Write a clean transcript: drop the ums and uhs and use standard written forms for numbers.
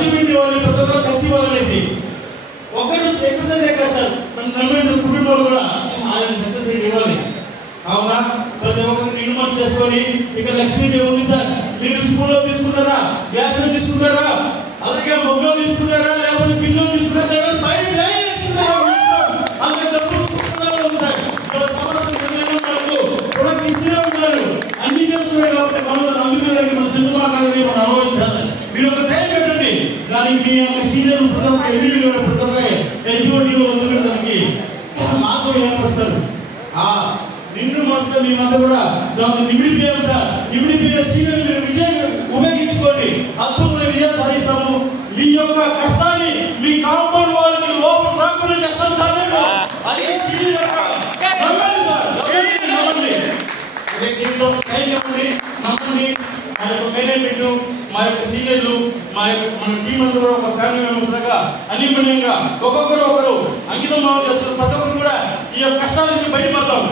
అజిమిండి వాళ్ళని ప్రతి ఒక్కరు కలిసి వాళ్ళనేసి ఒకరు ఎక్సర్సైజ్ కాదు సార్. మన కుటుంబాలు కూడా ఆయన ఎక్సర్సైజ్ ఇవ్వాలి. అవునా? ప్రతి ఒక్కరికి నిర్మాణం చేసుకొని ఇక్కడ లక్ష్మీదేవి ఉంది సార్. మీరు స్కూల్లో తీసుకుంటారా, గ్యాస్ తీసుకుంటారా, అలాగే మొగ్గలు తీసుకుంటారా, లేకపోతే పిల్లలు తీసుకుంటారా, బయట లైన్ వేసుకుంటారా? అంత డబ్బులు ఉంది సార్. ఇక్కడ సమస్యలు కూడా ఇస్తూనే ఉన్నారు. అన్ని చేస్తున్నాయి కాబట్టి మనం అందుకే మన సినిమా కాదని మనం అనుభవించాలి. మీరు ఒక టైం పెట్టండి. దానికి మీ యొక్క సీనియర్ ప్రతి ఒక్క ఎన్నికలు ప్రతి ఒక్క ఎడ్యుకేటివ్ దానికి మాకు ఏర్పరుస్తారు. నిండు మనసులో మేమంతా కూడా దాన్ని నిమిడిపోయాము సార్. నిమిడిపోయిన సీనియర్ మీరు విజయం ఉపయోగించుకోండి. అద్భుతమైన విజయం సాధిస్తాము. మీ యొక్క కష్టాన్ని మీ కాంపౌండ్ వాళ్ళకి లోపల రాకుండా చేస్తాం సార్. అది సీనియర్ యొక్క నమ్మండి సార్. నమ్మండి. అదే దీంట్లో నమ్మండి. మా యొక్క మేనేజ్మెంట్, మా యొక్క సీనియర్లు, మన టీం అంతా కూడా ఒక ఫ్యామిలీ మెంబర్స్ లాగా అనిమన్యంగా ఒక్కొక్కరు ఒకరు అంకితం భావం చేస్తారు. ప్రతి ఒక్కరు కూడా ఈ యొక్క కష్టాల నుంచి బయటపడతాం.